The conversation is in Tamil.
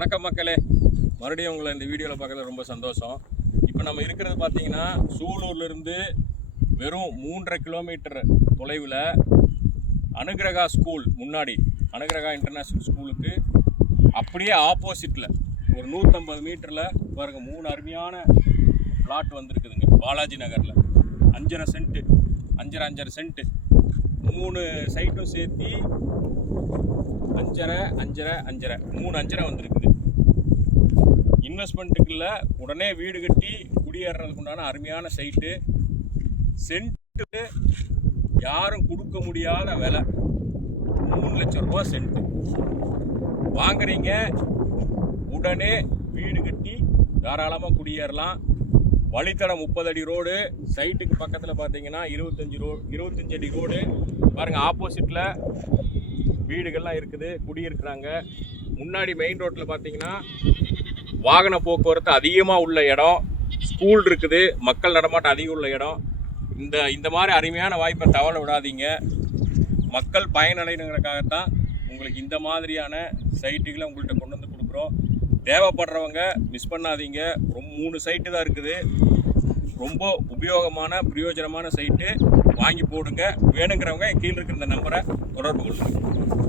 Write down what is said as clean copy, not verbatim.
வணக்கம் மக்களே, மறுபடியும் உங்களை இந்த வீடியோவில் பார்க்கறது ரொம்ப சந்தோஷம். இப்போ நம்ம இருக்கிறது பார்த்தீங்கன்னா சூலூர்லேருந்து வெறும் 3.5 கிலோமீட்டர் தொலைவில் அனுகிரகா ஸ்கூல் முன்னாடி, அனுகிரகா இன்டர்நேஷ்னல் ஸ்கூலுக்கு அப்படியே ஆப்போசிட்டில் ஒரு 150 மீட்டரில் பாருங்கள் 3 அருமையான பிளாட் வந்திருக்குதுங்க. பாலாஜி நகரில் 5.5 சென்ட்டு 3 சைட்டும் சேர்த்தி 5.5 3 5.5 வந்திருக்குது. இன்வெஸ்ட்மெண்ட்டுக்குள்ள உடனே வீடு கட்டி குடியேறதுக்கு உண்டான அருமையான சைட்டு. சென்ட்டு யாரும் கொடுக்க முடியாத விலை 3 லட்சம் ரூபா சென்ட்டு. வாங்குறீங்க, உடனே வீடு கட்டி தாராளமாக குடியேறலாம். வழித்தடம் 30 அடி ரோடு, சைட்டுக்கு பக்கத்தில் பார்த்தீங்கன்னா 25 அடி ரோடு. பாருங்கள், ஆப்போசிட்டில் வீடுகள்லாம் இருக்குது, குடியிருக்கிறாங்க. முன்னாடி மெயின் ரோட்டில் பார்த்தீங்கன்னா வாகன போக்குவரத்து அதிகமாக உள்ள இடம், ஸ்கூல் இருக்குது, மக்கள் நடமாட்டம் அதிகம் உள்ள இடம். இந்த மாதிரி அருமையான வாய்ப்பை தவற விடாதீங்க. மக்கள் பயனடைனுங்கிறதுக்காகத்தான் உங்களுக்கு இந்த மாதிரியான சைட்டுகளை உங்கள்கிட்ட கொண்டு வந்து கொடுக்குறோம். தேவைப்படுறவங்க மிஸ் பண்ணாதீங்க. 3 சைட்டு தான் இருக்குது. ரொம்ப உபயோகமான பிரயோஜனமான சைட்டு. வாங்கி போடுங்க. வேணுங்கிறவங்க கீழே இருக்கிற இந்த நம்பரை தொடர்பு கொள்ளுங்கள்.